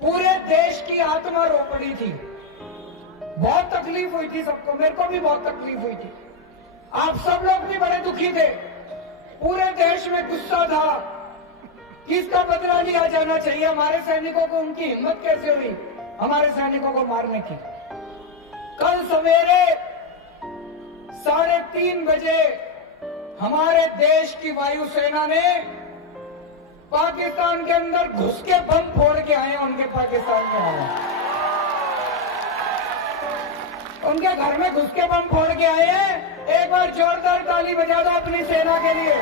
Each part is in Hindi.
पूरे देश की आत्मा रो पड़ी थी। बहुत तकलीफ हुई थी सबको, मेरे को भी बहुत तकलीफ हुई थी। आप सब लोग भी बड़े दुखी थे। पूरे देश में गुस्सा था कि इसका बदला लिया जाना चाहिए। हमारे सैनिकों को, उनकी हिम्मत कैसे हुई हमारे सैनिकों को मारने की। कल सवेरे 3:30 बजे हमारे देश की वायुसेना ने पाकिस्तान के अंदर घुस के बम फोड़ के आए। उनके पाकिस्तान के उनके घर में घुस के बम फोड़ के आए हैं। एक बार जोरदार ताली बजा दो अपनी सेना के लिए।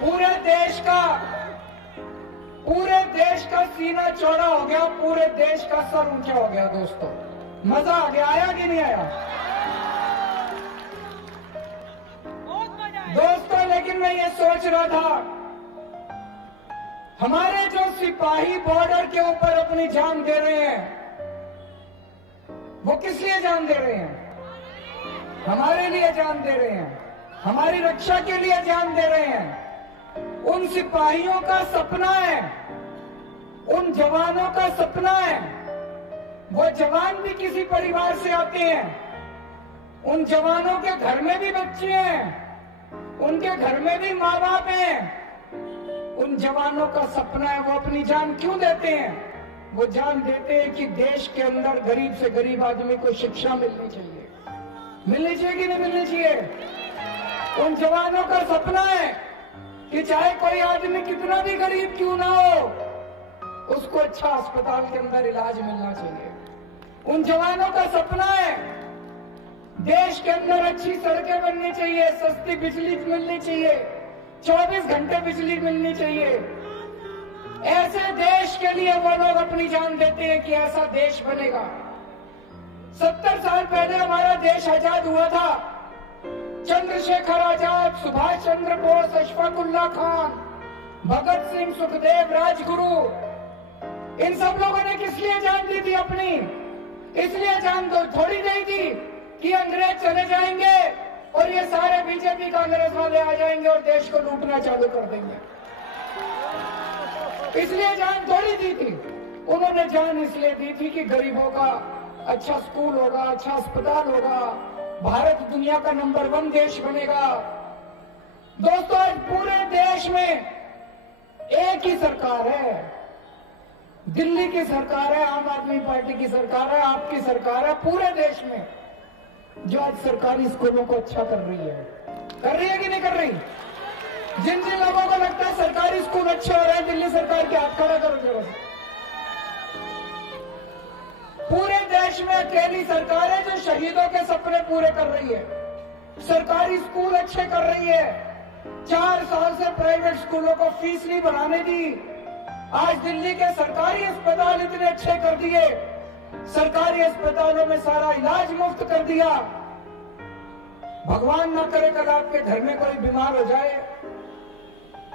पूरे देश का सीना चौड़ा हो गया, पूरे देश का सर ऊंचा हो गया। दोस्तों, मजा आ गया, आया कि नहीं आया? दोस्तों, लेकिन मैं ये सोच रहा था, हमारे जो सिपाही बॉर्डर के ऊपर अपनी जान दे रहे हैं, वो किस लिए जान दे रहे हैं? हमारे लिए जान दे रहे हैं, हमारी रक्षा के लिए जान दे रहे हैं। उन सिपाहियों का सपना है, उन जवानों का सपना है। वो जवान भी किसी परिवार से आते हैं। उन जवानों के घर में भी बच्चे हैं, उनके घर में भी माँ बाप हैं। उन जवानों का सपना है, वो अपनी जान क्यों देते हैं? वो जान देते हैं कि देश के अंदर गरीब से गरीब आदमी को शिक्षा मिलनी चाहिए। मिलनी चाहिए कि नहीं मिलनी चाहिए? उन जवानों का सपना है कि चाहे कोई आदमी कितना भी गरीब क्यों ना हो, उसको अच्छा अस्पताल के अंदर इलाज मिलना चाहिए। उन जवानों का सपना है देश के अंदर अच्छी सड़कें बननी चाहिए, सस्ती बिजली मिलनी चाहिए, 24 घंटे बिजली मिलनी चाहिए। ऐसे देश के लिए वो लोग अपनी जान देते हैं कि ऐसा देश बनेगा। 70 साल पहले हमारा देश आजाद हुआ था। चंद्रशेखर आजाद, सुभाष चंद्र बोस, अशफाक उल्लाह खान, भगत सिंह, सुखदेव, राजगुरु, इन सब लोगों ने किस लिए जान दी थी अपनी? इसलिए जान तो थोड़ी नहीं थी कि अंग्रेज चले जाएंगे और ये सारे बीजेपी कांग्रेस वाले आ जाएंगे और देश को लूटना चालू कर देंगे। इसलिए जान थोड़ी दी थी। उन्होंने जान इसलिए दी थी कि गरीबों का अच्छा स्कूल होगा, अच्छा अस्पताल होगा, भारत दुनिया का नंबर 1 देश बनेगा। दोस्तों, आज पूरे देश में एक ही सरकार है, दिल्ली की सरकार है, आम आदमी पार्टी की सरकार है, आपकी सरकार है, पूरे देश में जो आज सरकारी स्कूलों को अच्छा कर रही है कि नहीं कर रही? जिन जिन लोगों को लगता है सरकारी स्कूल अच्छे हो रहे हैं, दिल्ली सरकार के हाथ खड़ा करो जरा। पूरे देश में अकेली सरकार है जो शहीदों के सपने पूरे कर रही है, सरकारी स्कूल अच्छे कर रही है। 4 साल से प्राइवेट स्कूलों को फीस नहीं बढ़ाने दी। आज दिल्ली के सरकारी अस्पताल इतने अच्छे कर दिए, सरकारी अस्पतालों में सारा इलाज मुफ्त कर दिया। भगवान ना करे कल आपके घर में कोई बीमार हो जाए,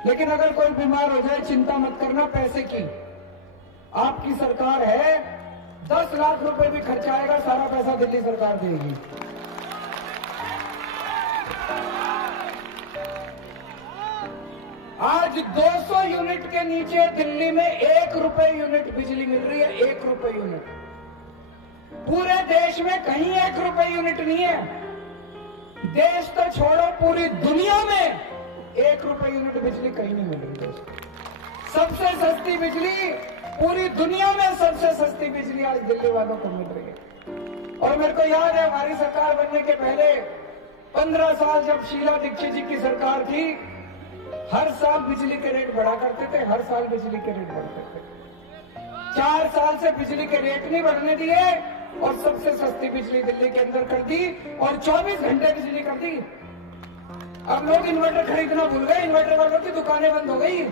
लेकिन अगर कोई बीमार हो जाए चिंता मत करना, पैसे की आपकी सरकार है। 10 लाख रुपए भी खर्च आएगा, सारा पैसा दिल्ली सरकार देगी। आज 200 यूनिट के नीचे दिल्ली में 1 रुपए यूनिट बिजली मिल रही है, 1 रुपए यूनिट। पूरे देश में कहीं 1 रुपए यूनिट नहीं है। देश तो छोड़ो, पूरी दुनिया में 1 रुपए यूनिट बिजली कहीं नहीं मिल रही दोस्तों। सबसे सस्ती बिजली पूरी दुनिया में, सबसे सस्ती बिजली आज दिल्ली वालों को मिल रही है। और मेरे को याद है हमारी सरकार बनने के पहले 15 साल जब शीला दीक्षित जी की सरकार थी, हर साल बिजली के रेट बढ़ा करते थे, हर साल बिजली के रेट बढ़ते थे। 4 साल से बिजली के रेट नहीं बढ़ने दिए और सबसे सस्ती बिजली दिल्ली के अंदर कर दी और 24 घंटे बिजली कर दी। अब लोग इन्वर्टर खरीदना भूल गए, इन्वर्टर वालों की दुकानें बंद हो गई।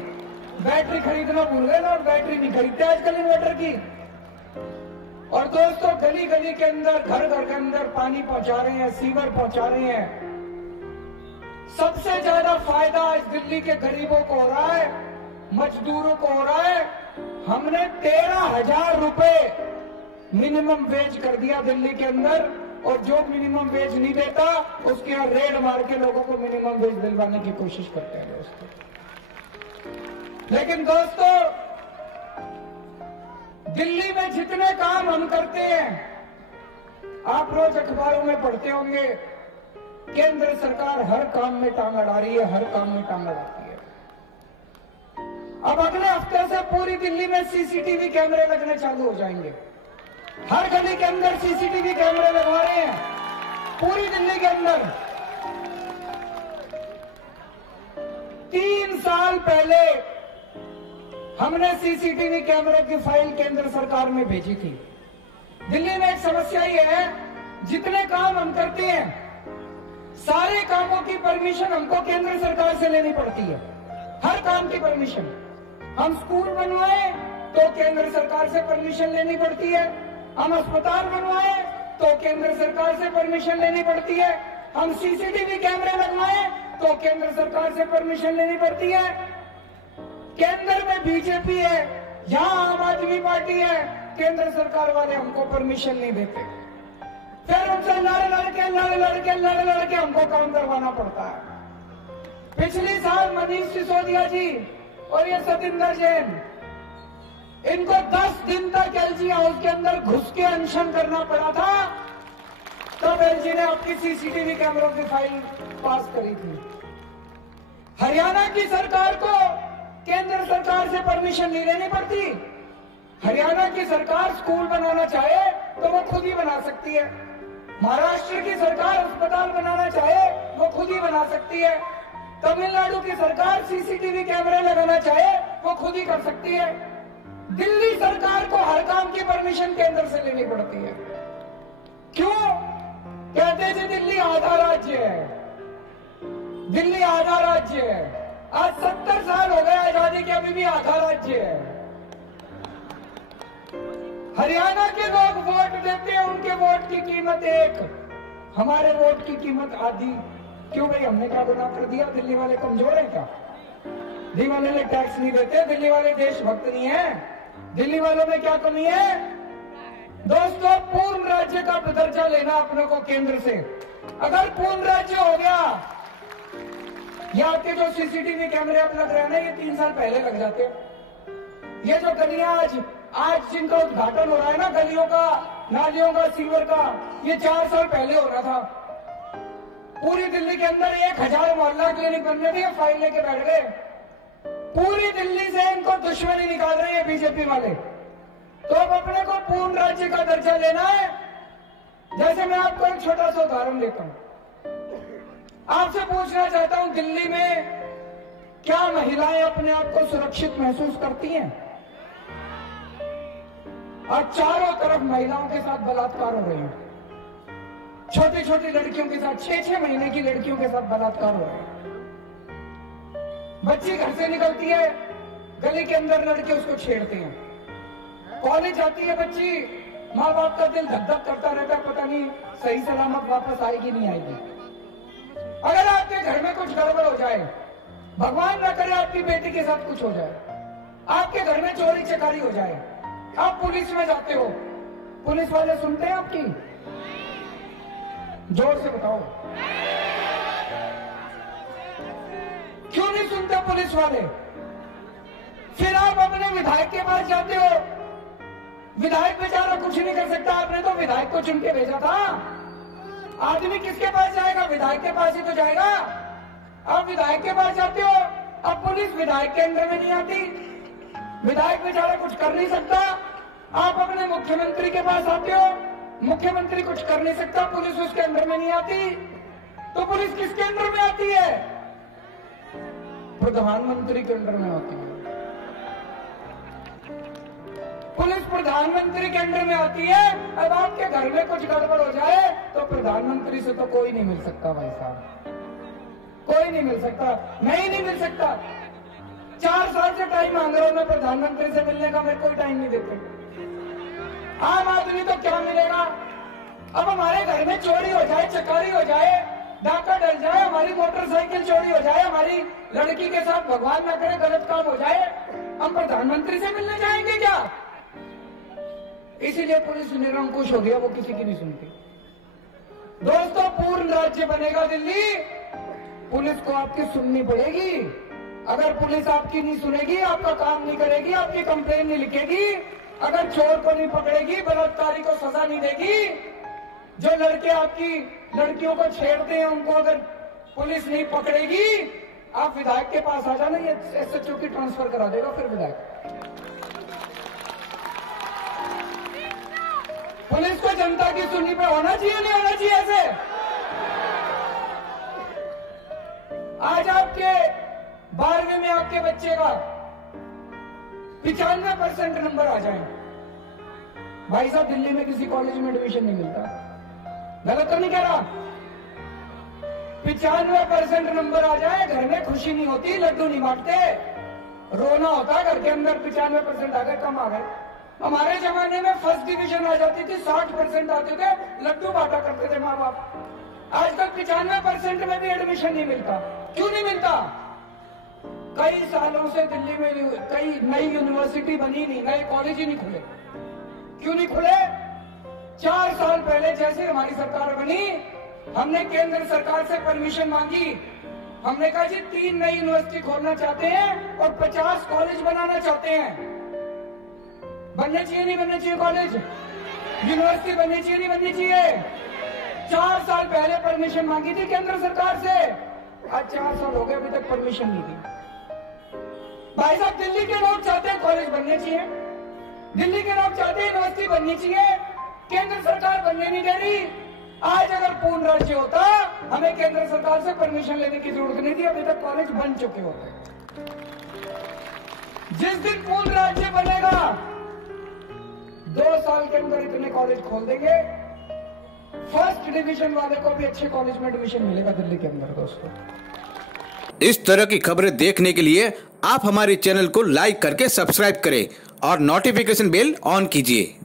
बैटरी खरीदना भूल गए ना, और बैटरी नहीं खरीदते आजकल इन्वर्टर की। और दोस्तों, गली गली के अंदर, घर घर के अंदर पानी पहुंचा रहे हैं, सीवर पहुंचा रहे हैं। सबसे ज्यादा फायदा आज दिल्ली के गरीबों को हो रहा है, मजदूरों को हो रहा है। हमने 13,000 रुपए मिनिमम वेज कर दिया दिल्ली के अंदर, और जो मिनिमम वेज नहीं देता उसके यहाँ रेड मार के लोगों को मिनिमम वेज दिलवाने की कोशिश करते हैं दोस्तों। लेकिन दोस्तों, दिल्ली में जितने काम हम करते हैं, आप रोज अखबारों में पढ़ते होंगे, केंद्र सरकार हर काम में टांग अड़ा रही है, हर काम में टांग अड़ाती है। अब अगले हफ्ते से पूरी दिल्ली में सीसीटीवी कैमरे लगने चालू हो जाएंगे। हर गली के अंदर सीसीटीवी कैमरे लगवा रहे हैं, पूरी दिल्ली के अंदर। 3 साल पहले हमने सीसीटीवी कैमरों की फाइल केंद्र सरकार में भेजी थी। दिल्ली में एक समस्या ही है, जितने काम हम करते हैं, सारे कामों की परमिशन हमको केंद्र सरकार से लेनी पड़ती है। हर काम की परमिशन। हम स्कूल बनवाए तो केंद्र सरकार से परमिशन लेनी पड़ती है, हम अस्पताल बनवाए तो केंद्र सरकार से परमिशन लेनी पड़ती है, हम सीसीटीवी कैमरे लगवाए तो केंद्र सरकार से परमिशन लेनी पड़ती है। केंद्र में बीजेपी है, यहां आम आदमी पार्टी है, केंद्र सरकार वाले हमको परमिशन नहीं देते। फिर उनसे लड़ लड़के हमको काम करवाना पड़ता है। पिछले साल मनीष सिसोदिया जी और ये सतिंदर जैन, इनको 10 दिन तक एलजी हाउस के अंदर घुस के अनशन करना पड़ा था, तब एलजी ने आपकी सीसीटीवी कैमरों की फाइल पास करी थी। हरियाणा की सरकार को केंद्र सरकार से परमिशन नहीं लेनी पड़ती। हरियाणा की सरकार स्कूल बनाना चाहे तो वो खुद ही बना सकती है। महाराष्ट्र की सरकार अस्पताल बनाना चाहे वो खुद ही बना सकती है। तमिलनाडु की सरकार सीसीटीवी कैमरे लगाना चाहे वो खुद ही कर सकती है। दिल्ली सरकार को हर काम की परमिशन केंद्र से लेनी पड़ती है। क्यों? कहते जी दिल्ली आधा राज्य है, दिल्ली आधा राज्य है। आज 70 साल हो गए आजादी के, अभी भी आधा राज्य है। हरियाणा के लोग वोट देते हैं, उनके वोट की कीमत 1, हमारे वोट की कीमत आधी। क्यों भाई, हमने क्या गुनाह कर दिया? दिल्ली वाले कमजोर है क्या? दिल्ली वाले टैक्स नहीं देते? दिल्ली वाले देशभक्त नहीं है? दिल्ली वालों में क्या कमी है? दोस्तों, पूर्ण राज्य का दर्जा लेना अपने को केंद्र से। अगर पूर्ण राज्य हो गया, ये आपके जो सीसीटीवी कैमरे आप लग रहे हैं ना, ये 3 साल पहले लग जाते। ये जो गलियां आज जिनका उद्घाटन हो रहा है ना, गलियों का, नालियों का, सीवर का, ये 4 साल पहले हो रहा था। पूरी दिल्ली के अंदर 1000 मोहल्ला क्लिनिक बनने दिए, फाइल लेके बैठ गए। पूरी दिल्ली से इनको दुश्मनी निकाल रहे हैं बीजेपी वाले। तो अब अपने को पूर्ण राज्य का दर्जा लेना है। जैसे मैं आपको एक छोटा सा उदाहरण देता हूं, आपसे पूछना चाहता हूं, दिल्ली में क्या महिलाएं अपने आप को सुरक्षित महसूस करती हैं? आज चारों तरफ महिलाओं के साथ बलात्कार हो रहे हैं। छोटी छोटी लड़कियों के साथ, 6-6 महीने की लड़कियों के साथ बलात्कार हो रहे हैं। बच्ची घर से निकलती है, गली के अंदर लड़के उसको छेड़ते हैं। कॉलेज जाती है बच्ची, माँ बाप का दिल धक धक करता रहता, पता नहीं सही सलामत वापस आएगी नहीं आएगी। अगर आपके घर में कुछ गड़बड़ हो जाए, भगवान न करे आपकी बेटी के साथ कुछ हो जाए, आपके घर में चोरी चकारी हो जाए, आप पुलिस में जाते हो, पुलिस वाले सुनते हैं आपकी? जोर से बताओ, क्यों नहीं सुनते पुलिस वाले? फिर आप अपने विधायक के पास जाते हो, विधायक बेचारा कुछ नहीं कर सकता, आपने तो विधायक को चुन के भेजा था। आदमी किसके पास जाएगा? विधायक के पास ही तो जाएगा। आप विधायक के पास जाते हो, अब पुलिस विधायक के अंडर में नहीं आती, विधायक बेचारा कुछ कर नहीं सकता। आप अपने मुख्यमंत्री के पास आते हो, मुख्यमंत्री कुछ कर नहीं सकता, पुलिस उसके अंडर में नहीं आती। तो पुलिस किसके अंडर में आती है? प्रधानमंत्री के अंडर में आती है। पुलिस प्रधानमंत्री के अंडर में आती है। अब आपके घर में कुछ गड़बड़ हो जाए तो प्रधानमंत्री से तो कोई नहीं मिल सकता भाई साहब, कोई नहीं मिल सकता, मैं ही नहीं मिल सकता। 4 साल से टाइम मांग रहा हूं मैं प्रधानमंत्री से मिलने का, मेरे कोई टाइम नहीं देते। आम आदमी तो क्या मिलेगा? अब हमारे घर में चोरी हो जाए, चकारी हो जाए, डाका डल जाए, हमारी मोटरसाइकिल चोरी हो जाए, हमारी लड़की के साथ भगवान न करे गलत काम हो जाए, हम प्रधानमंत्री से मिलने जाएंगे क्या? इसीलिए पुलिस निरंकुश हो गया, वो किसी की नहीं सुनती। दोस्तों, पूर्ण राज्य बनेगा दिल्ली, पुलिस को आपकी सुननी पड़ेगी। अगर पुलिस आपकी नहीं सुनेगी, आपका काम नहीं करेगी, आपकी कंप्लेन नहीं लिखेगी, अगर चोर को नहीं पकड़ेगी, बलात्कारी को सजा नहीं देगी, जो लड़के आपकी लड़कियों को छेड़ते हैं उनको अगर पुलिस नहीं पकड़ेगी, आप विधायक के पास आ जाना, ये एसएचओ की ट्रांसफर करा देगा फिर विधायक। पुलिस को जनता की सुननी पे होना चाहिए, नहीं होना चाहिए ऐसे? आज आपके 12वीं में आपके बच्चे का 95% नंबर आ जाए, भाई साहब दिल्ली में किसी कॉलेज में एडमिशन नहीं मिलता। गलत तो नहीं कह रहा? 95% नंबर आ जाए, घर में खुशी नहीं होती, लड्डू नहीं बांटते, रोना होता घर के अंदर। 95% आ गए, कम आ गए। हमारे जमाने में फर्स्ट डिवीजन आ जाती थी, 60% आते थे, लड्डू बांटा करते थे माँ बाप। आजकल 95% में भी एडमिशन नहीं मिलता। क्यों नहीं मिलता? कई सालों से दिल्ली में कई नई यूनिवर्सिटी बनी नहीं, नए कॉलेज ही नहीं खुले। क्यों नहीं खुले? 4 साल पहले जैसे हमारी सरकार बनी, हमने केंद्र सरकार से परमिशन मांगी। हमने कहा जी 3 नई यूनिवर्सिटी खोलना चाहते हैं और 50 कॉलेज बनाना चाहते हैं। बनने चाहिए नहीं बनने चाहिए कॉलेज? यूनिवर्सिटी बननी चाहिए नहीं बननी चाहिए? 4 साल पहले परमिशन मांगी थी केंद्र सरकार से, आज 4 साल हो गए अभी तक परमिशन नहीं दी। भाई साहब दिल्ली के लोग चाहते हैं कॉलेज बनने चाहिए, दिल्ली के लोग चाहते हैं यूनिवर्सिटी बननी चाहिए, केंद्र सरकार बनने नहीं दे रही। आज अगर पूर्ण राज्य होता, हमें केंद्र सरकार से परमिशन लेने की जरूरत नहीं थी, अभी तक कॉलेज बन चुके होते। जिस दिन पूर्ण राज्य बनेगा, 2 साल के अंदर इतने कॉलेज खोल देंगे, फर्स्ट डिवीजन वाले को भी अच्छे कॉलेज में एडमिशन मिलेगा दिल्ली के अंदर। दोस्तों, इस तरह की खबरें देखने के लिए आप हमारे चैनल को लाइक करके सब्सक्राइब करें और नोटिफिकेशन बेल ऑन कीजिए।